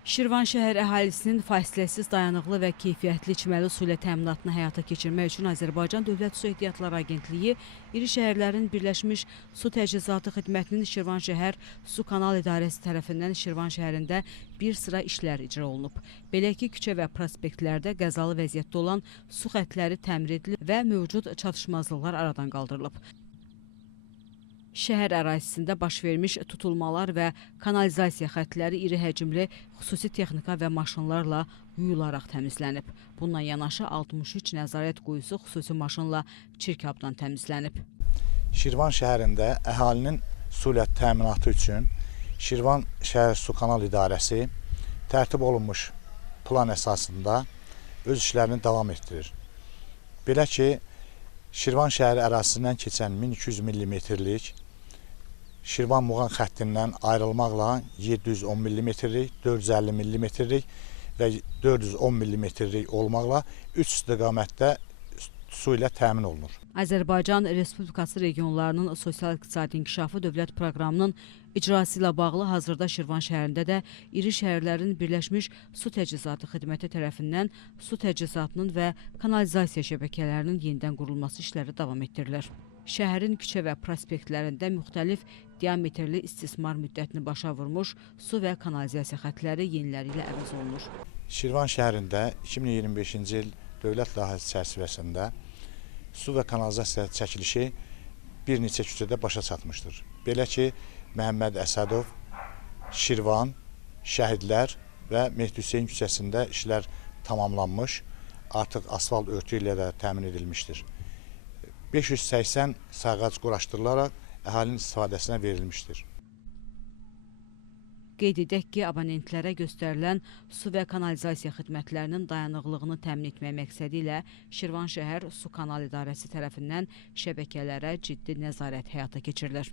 Şirvan şəhər əhalisinin fasiləsiz, dayanıqlı və keyfiyyətli içməli su ilə təminatını həyata keçirmək üçün Azərbaycan Dövlət Su Ehtiyatları Agentliyi iri şəhərlərin Birləşmiş Su Təchizatı Xidmətinin Şirvan şəhər Su Kanal İdarəsi tərəfindən Şirvan şəhərində bir sıra işlər icra olunub. Belə ki, küçə və prospektlərdə qəzalı vəziyyətdə olan su xəttləri təmir edilib və mövcud çatışmazlıqlar aradan qaldırılıb. Şəhər ərazisində baş vermiş tutulmalar və kanalizasiya xəttləri iri həcmli xüsusi texnika və maşınlarla yuyularaq təmizlənib. Bununla yanaşı 63 nəzarət quyusu xüsusi maşınla çirkabdan təmizlənib. Şirvan şəhərində əhalinin su ilə təminatı üçün Şirvan şəhər su kanal idarəsi tərtib olunmuş plan əsasında öz işlərini davam etdirir. Belə ki, Şirvan şəhəri ərazisindən keçən 1200 mm-lik Şirvan Muğan xəttindən ayrılmaqla 710 mm-lik, 450 mm-lik və 410 mm-lik olmaqla 3 istiqamətdə su ilə təmin olunur. Azərbaycan Respublikası regionlarının sosial-iqtisadi inkişafı dövlət proqramının icrası ilə bağlı hazırda Şirvan şəhərində də iri şəhərlərin Birləşmiş Su Təchizatı Xidməti tərəfindən su təchizatının və kanalizasiya şəbəkələrinin yenidən qurulması işləri davam etdirilir. Şəhərin küçə və prospektlərində müxtəlif diametrli istismar müddətini başa vurmuş su və kanalizasiya xəttləri yeniləri ilə əvəz olunur. Şirvan şəhərində 2025-ci il dövlət layihəsi çərçivəsində su və kanalizasiya çəkilişi bir neçə küçədə başa çatmışdır. Belə ki, Məhəmməd Əsədov, Şirvan, Şəhidlər və Mehdi Hüseyin küçəsində işlər tamamlanmış, artıq asfalt örtü ilə də təmin edilmişdir. 580 sağac quraşdırılaraq əhalinin istifadəsinə verilmişdir. Qeyd edək ki, abonentlərə göstərilən su və kanalizasiya xidmətlərinin dayanıqlığını təmin etmək məqsədi ilə Şirvan şəhər Su Kanal İdarəsi tərəfindən şəbəkələrə ciddi nəzarət həyata keçirilir.